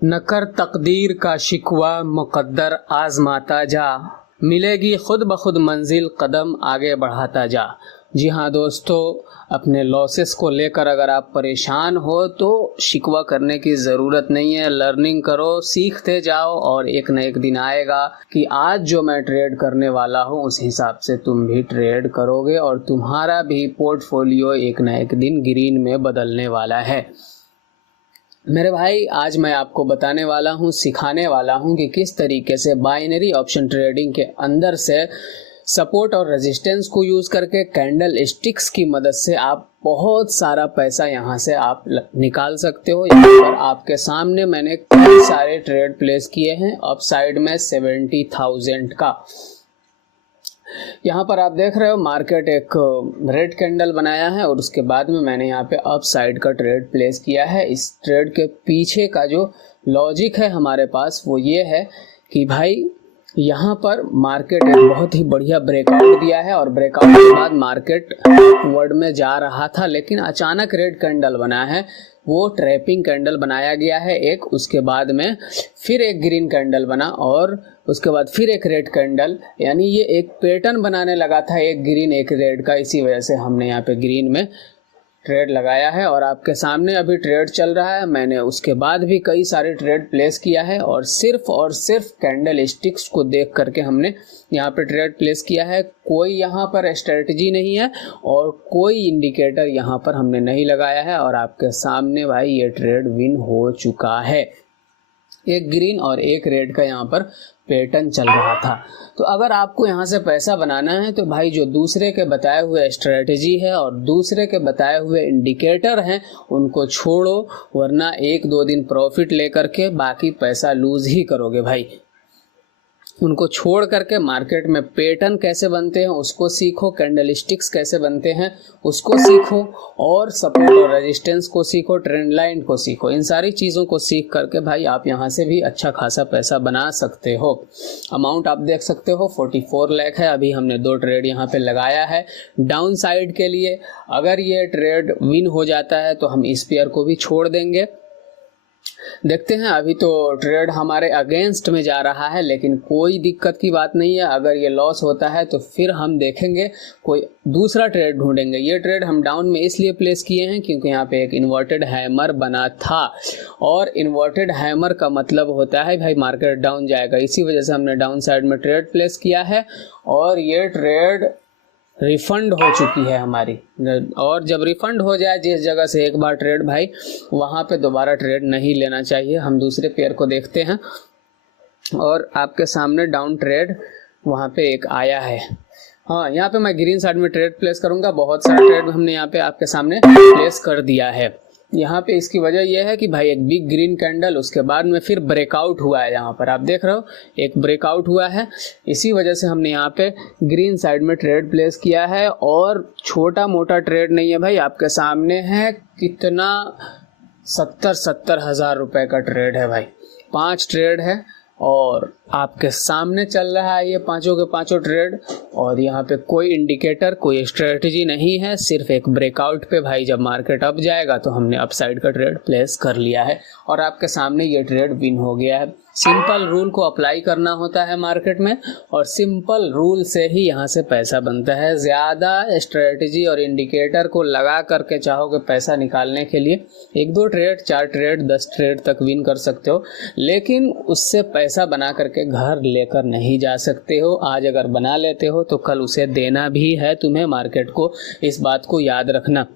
न कर तकदीर का शिकवा मुकद्दर आजमाता जा, मिलेगी खुद ब खुद मंजिल कदम आगे बढ़ाता जा। जी हाँ दोस्तों, अपने लॉसेस को लेकर अगर आप परेशान हो तो शिकवा करने की ज़रूरत नहीं है। लर्निंग करो, सीखते जाओ और एक न एक दिन आएगा कि आज जो मैं ट्रेड करने वाला हूँ उस हिसाब से तुम भी ट्रेड करोगे और तुम्हारा भी पोर्टफोलियो एक न एक दिन ग्रीन में बदलने वाला है। मेरे भाई, आज मैं आपको बताने वाला हूँ, सिखाने वाला हूँ कि किस तरीके से बाइनरी ऑप्शन ट्रेडिंग के अंदर से सपोर्ट और रेजिस्टेंस को यूज़ करके कैंडल स्टिक्स की मदद से आप बहुत सारा पैसा यहाँ से आप निकाल सकते हो। यहाँ पर आपके सामने मैंने कई सारे ट्रेड प्लेस किए हैं अपसाइड में 70,000 का। यहाँ पर आप देख रहे हो मार्केट एक रेड कैंडल बनाया है और उसके बाद में मैंने यहाँ पे अप साइड का ट्रेड प्लेस किया है। इस ट्रेड के पीछे का जो लॉजिक है हमारे पास वो ये है कि भाई यहाँ पर मार्केट एक बहुत ही बढ़िया ब्रेकआउट दिया है और ब्रेकआउट के बाद मार्केट अपवर्ड में जा रहा था, लेकिन अचानक रेड कैंडल बना है। वो ट्रैपिंग कैंडल बनाया गया है एक, उसके बाद में फिर एक ग्रीन कैंडल बना और उसके बाद फिर एक रेड कैंडल, यानी ये एक पैटर्न बनाने लगा था, एक ग्रीन एक रेड का। इसी वजह से हमने यहाँ पे ग्रीन में ट्रेड लगाया है और आपके सामने अभी ट्रेड चल रहा है। मैंने उसके बाद भी कई सारे ट्रेड प्लेस किया है और सिर्फ कैंडल स्टिक्स को देख करके हमने यहाँ पे ट्रेड प्लेस किया है। कोई यहाँ पर स्ट्रेटजी नहीं है और कोई इंडिकेटर यहाँ पर हमने नहीं लगाया है और आपके सामने भाई ये ट्रेड विन हो चुका है। एक ग्रीन और एक रेड का यहाँ पर पैटर्न चल रहा था। तो अगर आपको यहाँ से पैसा बनाना है तो भाई जो दूसरे के बताए हुए स्ट्रेटजी है और दूसरे के बताए हुए इंडिकेटर हैं उनको छोड़ो, वरना एक दो दिन प्रॉफिट लेकर के बाकी पैसा लूज ही करोगे भाई। उनको छोड़ करके मार्केट में पैटर्न कैसे बनते हैं उसको सीखो, कैंडल स्टिक्स कैसे बनते हैं उसको सीखो और सपोर्ट और रेजिस्टेंस को सीखो, ट्रेंड लाइन को सीखो। इन सारी चीज़ों को सीख करके भाई आप यहाँ से भी अच्छा खासा पैसा बना सकते हो। अमाउंट आप देख सकते हो 44 लाख है। अभी हमने 2 ट्रेड यहाँ पे लगाया है डाउन साइड के लिए। अगर ये ट्रेड विन हो जाता है तो हम इस पेयर को भी छोड़ देंगे। देखते हैं, अभी तो ट्रेड हमारे अगेंस्ट में जा रहा है, लेकिन कोई दिक्कत की बात नहीं है। अगर ये लॉस होता है तो फिर हम देखेंगे, कोई दूसरा ट्रेड ढूंढेंगे। ये ट्रेड हम डाउन में इसलिए प्लेस किए हैं क्योंकि यहाँ पे एक इन्वर्टेड हैमर बना था और इन्वर्टेड हैमर का मतलब होता है भाई मार्केट डाउन जाएगा। इसी वजह से हमने डाउन साइड में ट्रेड प्लेस किया है और ये ट्रेड रिफंड हो चुकी है हमारी। और जब रिफंड हो जाए जिस जगह से एक बार ट्रेड, भाई वहाँ पे दोबारा ट्रेड नहीं लेना चाहिए। हम दूसरे पेयर को देखते हैं और आपके सामने डाउन ट्रेड वहाँ पे एक आया है। हाँ, यहाँ पे मैं ग्रीन साइड में ट्रेड प्लेस करूँगा। बहुत सारा ट्रेड हमने यहाँ पे आपके सामने प्लेस कर दिया है। यहाँ पे इसकी वजह यह है कि भाई एक बिग ग्रीन कैंडल, उसके बाद में फिर ब्रेकआउट हुआ है। यहाँ पर आप देख रहे हो एक ब्रेकआउट हुआ है, इसी वजह से हमने यहाँ पे ग्रीन साइड में ट्रेड प्लेस किया है। और छोटा मोटा ट्रेड नहीं है भाई, आपके सामने है कितना 70 हज़ार रुपये का ट्रेड है भाई। 5 ट्रेड है और आपके सामने चल रहा है ये पांचों के पांचों ट्रेड और यहाँ पे कोई इंडिकेटर, कोई स्ट्रेटजी नहीं है। सिर्फ एक ब्रेकआउट पे भाई जब मार्केट अप जाएगा तो हमने अप साइड का ट्रेड प्लेस कर लिया है और आपके सामने ये ट्रेड विन हो गया है। सिंपल रूल को अप्लाई करना होता है मार्केट में और सिंपल रूल से ही यहाँ से पैसा बनता है। ज़्यादा स्ट्रेटजी और इंडिकेटर को लगा करके चाहोगे पैसा निकालने के लिए 1-2 ट्रेड, 4 ट्रेड, 10 ट्रेड तक विन कर सकते हो, लेकिन उससे पैसा बना करके घर लेकर नहीं जा सकते हो। आज अगर बना लेते हो तो कल उसे देना भी है तुम्हें मार्केट को, इस बात को याद रखना।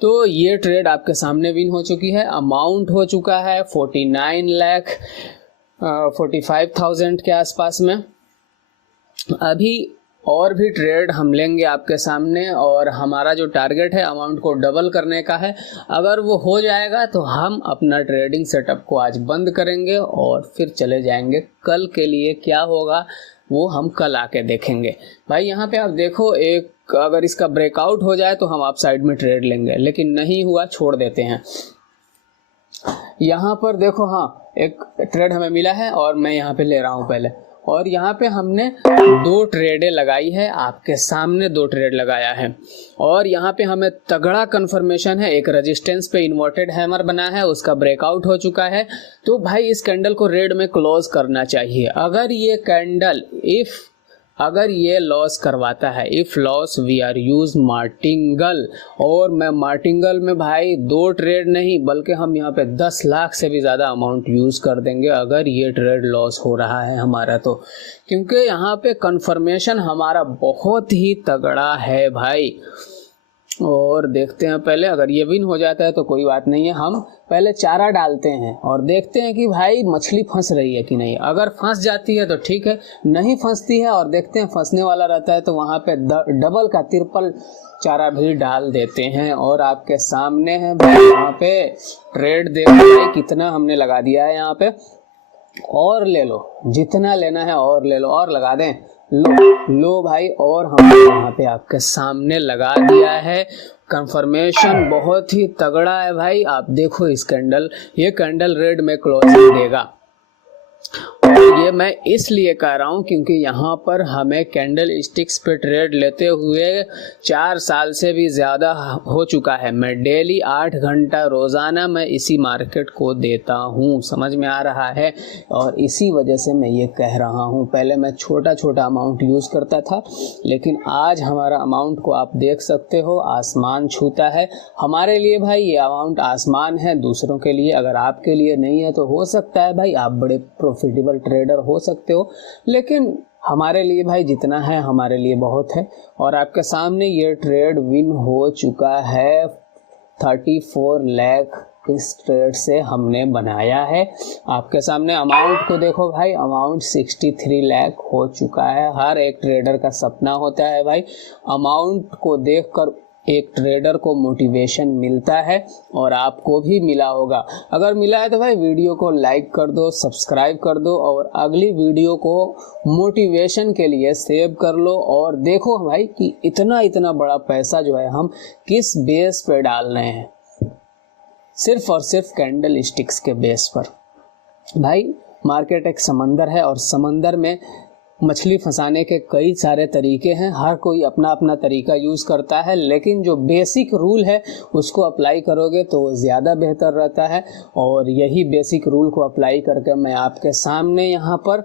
तो ये ट्रेड आपके सामने विन हो चुकी है। अमाउंट हो चुका है 45,000 के आसपास में। अभी और भी ट्रेड हम लेंगे आपके सामने और हमारा जो टारगेट है अमाउंट को डबल करने का है। अगर वो हो जाएगा तो हम अपना ट्रेडिंग सेटअप को आज बंद करेंगे और फिर चले जाएंगे। कल के लिए क्या होगा वो हम कल आके देखेंगे। भाई यहाँ पे आप देखो, एक अगर इसका ब्रेकआउट हो जाए तो हम आप साइड में ट्रेड लेंगे, लेकिन नहीं हुआ छोड़ देते हैं। यहाँ पर देखो, हाँ एक ट्रेड हमें मिला है और मैं यहाँ पे ले रहा हूँ पहले। और यहाँ पे हमने 2 ट्रेडें लगाई है, आपके सामने 2 ट्रेड लगाया है। और यहाँ पे हमें तगड़ा कंफर्मेशन है, एक रेजिस्टेंस पे इन्वर्टेड हैमर बना है, उसका ब्रेकआउट हो चुका है। तो भाई इस कैंडल को रेड में क्लोज करना चाहिए। अगर ये कैंडल अगर ये लॉस करवाता है, if loss we are use martingale, और मैं मार्टिंगल में भाई 2 ट्रेड नहीं बल्कि हम यहाँ पे 10 लाख से भी ज़्यादा अमाउंट यूज़ कर देंगे अगर ये ट्रेड लॉस हो रहा है हमारा तो, क्योंकि यहाँ पे कंफर्मेशन हमारा बहुत ही तगड़ा है भाई। और देखते हैं पहले, अगर ये विन हो जाता है तो कोई बात नहीं है, हम पहले चारा डालते हैं और देखते हैं कि भाई मछली फंस रही है कि नहीं। अगर फंस जाती है तो ठीक है, नहीं फंसती है और देखते हैं फंसने वाला रहता है तो वहाँ पे डबल का ट्रिपल चारा भी डाल देते हैं। और आपके सामने है भाई यहाँ पे ट्रेड, देखो भाई कितना हमने लगा दिया है यहाँ पे। और ले लो, जितना लेना है और ले लो, और लगा दें, लो भाई, और हमने यहाँ पे आपके सामने लगा दिया है। कंफर्मेशन बहुत ही तगड़ा है भाई। आप देखो इस कैंडल, ये कैंडल रेड में क्लोजिंग देगा। और ये मैं इसलिए कह रहा हूँ क्योंकि यहाँ पर हमें कैंडल स्टिक्स पे ट्रेड लेते हुए 4 साल से भी ज़्यादा हो चुका है। मैं डेली 8 घंटा रोज़ाना मैं इसी मार्केट को देता हूँ, समझ में आ रहा है। और इसी वजह से मैं ये कह रहा हूँ, पहले मैं छोटा छोटा अमाउंट यूज़ करता था, लेकिन आज हमारा अमाउंट को आप देख सकते हो आसमान छूता है। हमारे लिए भाई ये अमाउंट आसमान है, दूसरों के लिए, अगर आपके लिए नहीं है तो हो सकता है भाई आप बड़े प्रॉफिटेबल ट्रेडर हो सकते हो, लेकिन हमारे लिए भाई जितना है हमारे लिए बहुत है। और आपके सामने ये ट्रेड विन हो चुका है, 34 लाख इस ट्रेड से हमने बनाया है। आपके सामने अमाउंट को देखो भाई, अमाउंट 63 लाख हो चुका है। हर एक ट्रेडर का सपना होता है भाई, अमाउंट को देखकर एक ट्रेडर को मोटिवेशन मिलता है, और आपको भी मिला होगा। अगर मिला है तो भाई वीडियो को लाइक कर दो, सब्सक्राइब कर दो, और अगली वीडियो को मोटिवेशन के लिए सेव कर लो। और देखो भाई कि इतना बड़ा पैसा जो है हम किस बेस पे डाल रहे हैं, सिर्फ और सिर्फ कैंडल स्टिक्स के बेस पर। भाई मार्केट एक समंदर है, और समंदर में मछली फंसाने के कई सारे तरीके हैं, हर कोई अपना अपना तरीका यूज़ करता है, लेकिन जो बेसिक रूल है उसको अप्लाई करोगे तो वो ज़्यादा बेहतर रहता है। और यही बेसिक रूल को अप्लाई करके मैं आपके सामने यहाँ पर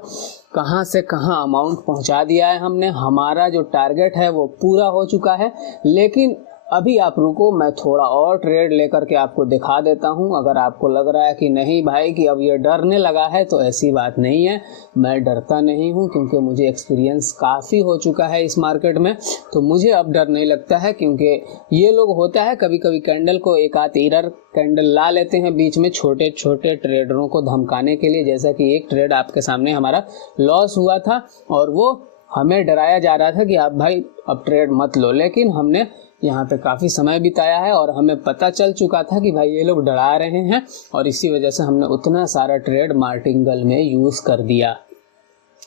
कहाँ से कहाँ अमाउंट पहुँचा दिया है हमने। हमारा जो टारगेट है वो पूरा हो चुका है, लेकिन अभी आप रुको, मैं थोड़ा और ट्रेड लेकर के आपको दिखा देता हूं। अगर आपको लग रहा है कि नहीं भाई कि अब ये डरने लगा है, तो ऐसी बात नहीं है, मैं डरता नहीं हूं, क्योंकि मुझे एक्सपीरियंस काफ़ी हो चुका है इस मार्केट में, तो मुझे अब डर नहीं लगता है। क्योंकि ये लोग होता है कभी कभी कैंडल को एक आध एरर कैंडल ला लेते हैं बीच में छोटे छोटे ट्रेडरों को धमकाने के लिए, जैसा कि एक ट्रेड आपके सामने हमारा लॉस हुआ था और वो हमें डराया जा रहा था कि आप भाई अब ट्रेड मत लो, लेकिन हमने यहाँ पे काफ़ी समय बिताया है और हमें पता चल चुका था कि भाई ये लोग डरा रहे हैं, और इसी वजह से हमने उतना सारा ट्रेड मार्टिंगल में यूज़ कर दिया,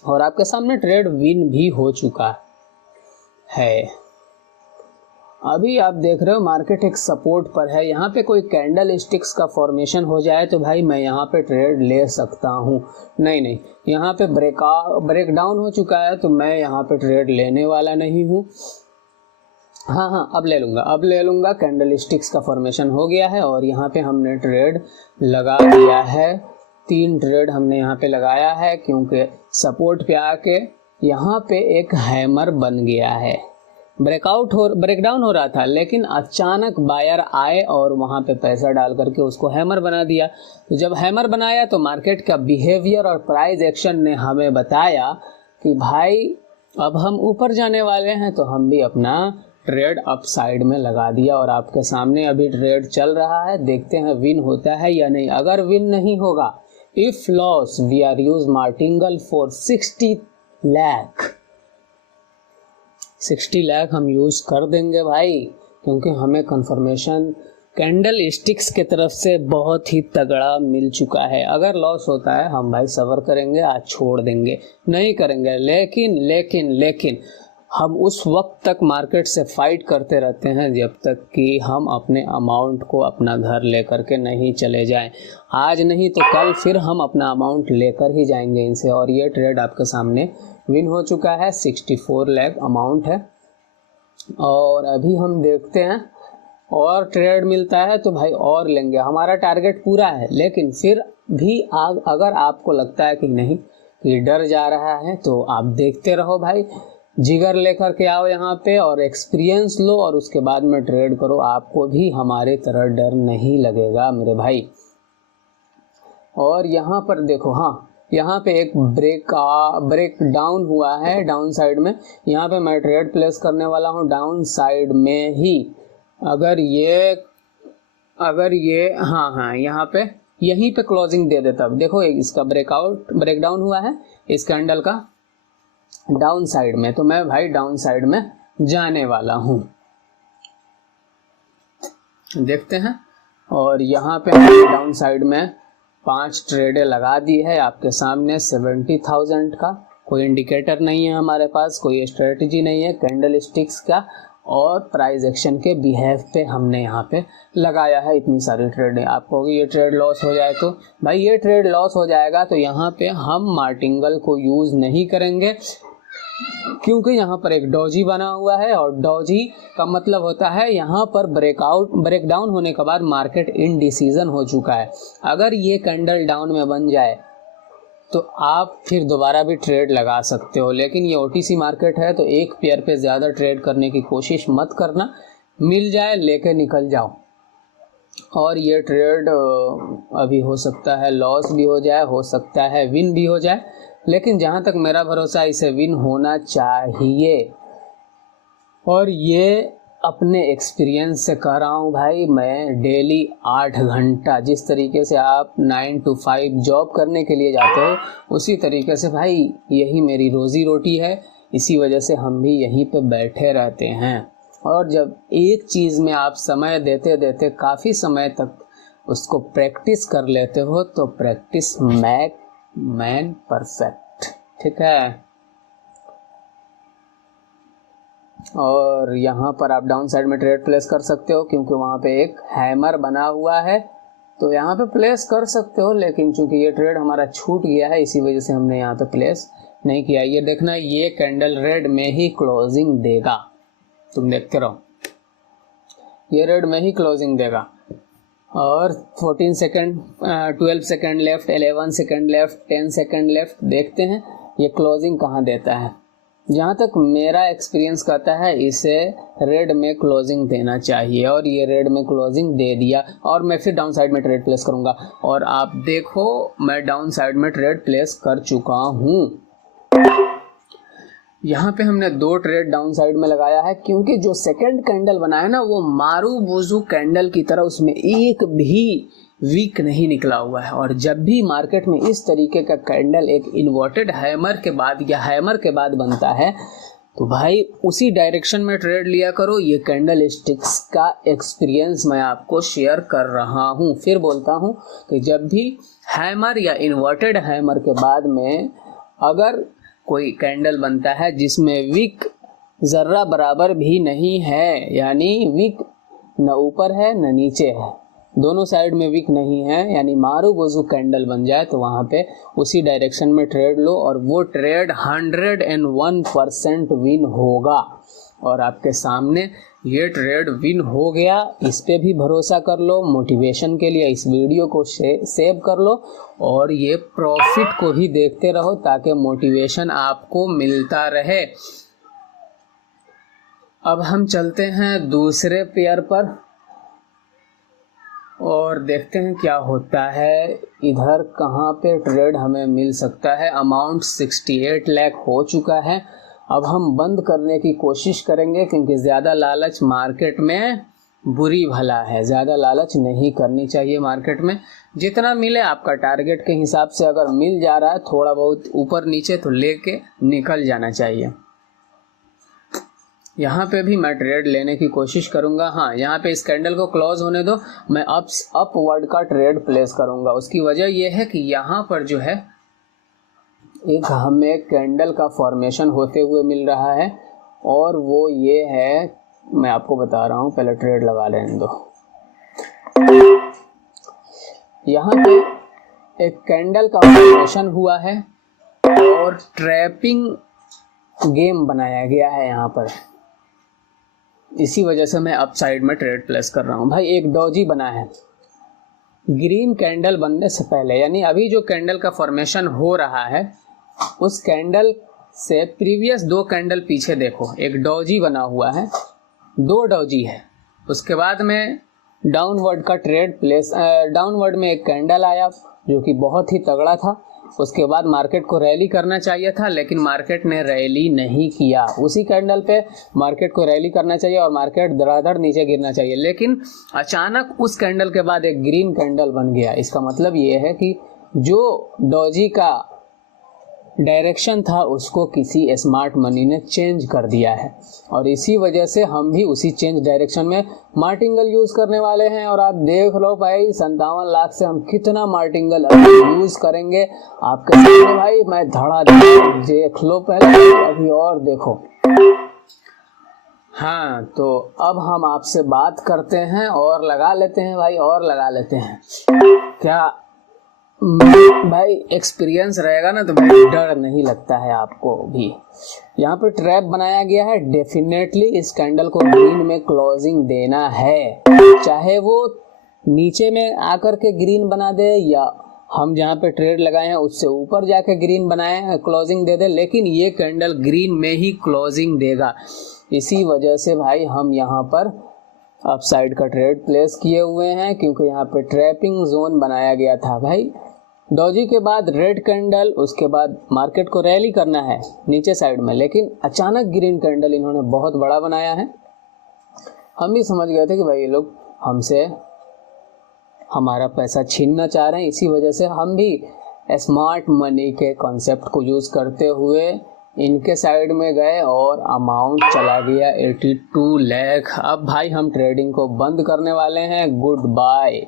और आपके सामने ट्रेड विन भी हो चुका है। अभी आप देख रहे हो मार्केट एक सपोर्ट पर है, यहाँ पे कोई कैंडल स्टिक्स का फॉर्मेशन हो जाए तो भाई मैं यहाँ पे ट्रेड ले सकता हूँ। नहीं, यहाँ पे ब्रेक डाउन हो चुका है तो मैं यहाँ पे ट्रेड लेने वाला नहीं हूँ। हाँ, अब ले लूँगा। कैंडल स्टिक्स का फॉर्मेशन हो गया है और यहाँ पे हमने ट्रेड लगा दिया है। 3 ट्रेड हमने यहाँ पे लगाया है, क्योंकि सपोर्ट पे आके यहाँ पे एक हैमर बन गया है। ब्रेकडाउन हो रहा था, लेकिन अचानक बायर आए और वहाँ पे पैसा डाल करके उसको हैमर बना दिया। तो जब हैमर बनाया तो मार्केट का बिहेवियर और प्राइस एक्शन ने हमें बताया कि भाई अब हम ऊपर जाने वाले हैं, तो हम भी अपना ट्रेड अप साइड में लगा दिया। और आपके सामने अभी ट्रेड चल रहा है, देखते हैं विन होता है या नहीं। अगर विन नहीं होगा, if loss we are use martingale for 60 lakh हम यूज कर देंगे भाई, क्योंकि हमें कंफर्मेशन कैंडल स्टिक्स के तरफ से बहुत ही तगड़ा मिल चुका है। अगर लॉस होता है हम भाई सबर करेंगे, आज छोड़ देंगे, नहीं करेंगे। लेकिन हम उस वक्त तक मार्केट से फाइट करते रहते हैं जब तक कि हम अपने अमाउंट को अपना घर लेकर के नहीं चले जाएं। आज नहीं तो कल फिर हम अपना अमाउंट लेकर ही जाएंगे इनसे। और ये ट्रेड आपके सामने विन हो चुका है, 64 लाख अमाउंट है। और अभी हम देखते हैं और ट्रेड मिलता है तो भाई और लेंगे। हमारा टारगेट पूरा है, लेकिन फिर भी अगर आपको लगता है कि नहीं कि डर जा रहा है तो आप देखते रहो भाई, जिगर लेकर के आओ यहाँ पे और एक्सपीरियंस लो और उसके बाद में ट्रेड करो। आपको भी हमारे तरह डर नहीं लगेगा मेरे भाई। और यहाँ पर देखो, हाँ यहाँ पे एक ब्रेक डाउन हुआ है डाउन साइड में। यहाँ पे मैं ट्रेड प्लेस करने वाला हूँ डाउन साइड में ही। अगर ये हाँ यहाँ पे यहीं पे क्लोजिंग दे देता। देखो इसका ब्रेक डाउन हुआ है इस कैंडल का डाउन साइड में, तो मैं भाई डाउन साइड में जाने वाला हूँ, देखते हैं। और यहाँ पे डाउन साइड में 5 ट्रेडें लगा दी है आपके सामने 70,000 का। कोई इंडिकेटर नहीं है हमारे पास, कोई स्ट्रेटजी नहीं है कैंडल स्टिक्स का, और प्राइस एक्शन के बिहेव पे हमने यहाँ पे लगाया है इतनी सारी ट्रेडें। आपको ये ट्रेड लॉस हो जाए तो भाई ये ट्रेड लॉस हो जाएगा तो यहाँ पे हम मार्टिंगल को यूज़ नहीं करेंगे, क्योंकि यहाँ पर एक डॉजी बना हुआ है और डॉजी का मतलब होता है यहाँ पर ब्रेक डाउन होने के बाद मार्केट इनडिसीजन हो चुका है। अगर ये कैंडल डाउन में बन जाए तो आप फिर दोबारा भी ट्रेड लगा सकते हो, लेकिन ये ओटीसी मार्केट है तो एक पेयर पे ज़्यादा ट्रेड करने की कोशिश मत करना। मिल जाए लेके निकल जाओ। और ये ट्रेड अभी हो सकता है लॉस भी हो जाए, हो सकता है विन भी हो जाए, लेकिन जहाँ तक मेरा भरोसा इसे विन होना चाहिए। और ये अपने एक्सपीरियंस से कह रहा हूँ भाई, मैं डेली 8 घंटा, जिस तरीके से आप 9 to 5 जॉब करने के लिए जाते हो उसी तरीके से भाई यही मेरी रोज़ी रोटी है। इसी वजह से हम भी यहीं पे बैठे रहते हैं। और जब एक चीज़ में आप समय देते देते काफ़ी समय तक उसको प्रैक्टिस कर लेते हो तो प्रैक्टिस मेक मैन परफेक्ट, ठीक है। और यहाँ पर आप डाउन साइड में ट्रेड प्लेस कर सकते हो क्योंकि वहाँ पे एक हैमर बना हुआ है, तो यहाँ पे प्लेस कर सकते हो, लेकिन चूंकि ये ट्रेड हमारा छूट गया है इसी वजह से हमने यहाँ पे प्लेस नहीं किया। ये देखना, ये कैंडल रेड में ही क्लोजिंग देगा, तुम देखते रहो, ये रेड में ही क्लोजिंग देगा। और 14 second, 12 second left, 11 second left, 10 second left, देखते हैं ये क्लोजिंग कहाँ देता है। जहाँ तक मेरा एक्सपीरियंस कहता है इसे रेड में क्लोजिंग देना चाहिए, और ये रेड में क्लोजिंग दे दिया। और मैं फिर डाउन साइड में ट्रेड प्लेस करूँगा, और आप देखो मैं डाउन साइड में ट्रेड प्लेस कर चुका हूँ। यहाँ पे हमने 2 ट्रेड डाउन साइड में लगाया है, क्योंकि जो सेकंड कैंडल बना है ना वो मारूबुजू कैंडल की तरह, उसमें एक भी वीक नहीं निकला हुआ है। और जब भी मार्केट में इस तरीके का कैंडल एक इन्वर्टेड हैमर के बाद या हैमर के बाद बनता है तो भाई उसी डायरेक्शन में ट्रेड लिया करो। ये कैंडल स्टिक्स का एक्सपीरियंस मैं आपको शेयर कर रहा हूँ। फिर बोलता हूँ कि जब भी हैमर या इन्वर्टेड हैमर के बाद में अगर कोई कैंडल बनता है जिसमें विक जर्रा बराबर भी नहीं है, यानी विक न ऊपर है न नीचे है, दोनों साइड में विक नहीं है, यानी मारूबुजू कैंडल बन जाए, तो वहाँ पे उसी डायरेक्शन में ट्रेड लो और वो ट्रेड 101% विन होगा। और आपके सामने ये ट्रेड विन हो गया, इस पे भी भरोसा कर लो। मोटिवेशन के लिए इस वीडियो को सेव कर लो और ये प्रॉफिट को भी देखते रहो ताकि मोटिवेशन आपको मिलता रहे। अब हम चलते हैं दूसरे पेयर पर और देखते हैं क्या होता है, इधर कहाँ पे ट्रेड हमें मिल सकता है। अमाउंट 68 लाख हो चुका है। अब हम बंद करने की कोशिश करेंगे क्योंकि ज़्यादा लालच मार्केट में बुरी भला है, ज़्यादा लालच नहीं करनी चाहिए मार्केट में। जितना मिले आपका टारगेट के हिसाब से अगर मिल जा रहा है थोड़ा बहुत ऊपर नीचे तो लेके निकल जाना चाहिए। यहाँ पे भी मैं ट्रेड लेने की कोशिश करूँगा। हाँ, यहाँ पे इस कैंडल को क्लोज होने दो, मैं अपवर्ड का ट्रेड प्लेस करूँगा। उसकी वजह यह है कि यहाँ पर जो है एक हमें कैंडल का फॉर्मेशन होते हुए मिल रहा है और वो ये है, मैं आपको बता रहा हूँ, पहले ट्रेड लगा लेने दो। यहाँ पे एक कैंडल का फॉर्मेशन हुआ है और ट्रैपिंग गेम बनाया गया है यहाँ पर, इसी वजह से मैं अप साइड में ट्रेड प्लेस कर रहा हूँ। भाई एक डॉजी बना है ग्रीन कैंडल बनने से पहले, यानी अभी जो कैंडल का फॉर्मेशन हो रहा है उस कैंडल से प्रीवियस 2 कैंडल पीछे देखो, एक डॉजी बना हुआ है, 2 डॉजी है। उसके बाद में डाउनवर्ड का ट्रेड प्लेस, डाउनवर्ड में एक कैंडल आया जो कि बहुत ही तगड़ा था। उसके बाद मार्केट को रैली करना चाहिए था, लेकिन मार्केट ने रैली नहीं किया। उसी कैंडल पे मार्केट को रैली करना चाहिए और मार्केट धड़ाधड़ नीचे गिरना चाहिए, लेकिन अचानक उस कैंडल के बाद एक ग्रीन कैंडल बन गया। इसका मतलब ये है कि जो डॉजी का डायरेक्शन था उसको किसी स्मार्ट मनी ने चेंज कर दिया है, और इसी वजह से हम भी उसी चेंज डायरेक्शन में मार्टिंगल यूज़ करने वाले हैं। और आप देख लो भाई 57 लाख से हम कितना मार्टिंगल यूज़ करेंगे आपके सामने। भाई मैं धड़ा देख लो पहले, अभी और देखो। हाँ, तो अब हम आपसे बात करते हैं और लगा लेते हैं भाई, और लगा लेते हैं। क्या भाई एक्सपीरियंस रहेगा ना तो भाई डर नहीं लगता है आपको भी। यहाँ पे ट्रैप बनाया गया है, डेफिनेटली इस कैंडल को ग्रीन में क्लोजिंग देना है, चाहे वो नीचे में आकर के ग्रीन बना दे या हम जहाँ पे ट्रेड लगाए हैं उससे ऊपर जाके ग्रीन बनाए क्लोजिंग दे दे, लेकिन ये कैंडल ग्रीन में ही क्लोजिंग देगा। इसी वजह से भाई हम यहाँ पर अप साइड का ट्रेड प्लेस किए हुए हैं, क्योंकि यहाँ पे ट्रैपिंग जोन बनाया गया था। भाई डॉजी के बाद रेड कैंडल, उसके बाद मार्केट को रैली करना है नीचे साइड में, लेकिन अचानक ग्रीन कैंडल इन्होंने बहुत बड़ा बनाया है। हम भी समझ गए थे कि भाई ये लोग हमसे हमारा पैसा छीनना चाह रहे हैं, इसी वजह से हम भी स्मार्ट मनी के कॉन्सेप्ट को यूज़ करते हुए इनके साइड में गए और अमाउंट चला गया 82 लाख। अब भाई हम ट्रेडिंग को बंद करने वाले हैं। Good bye.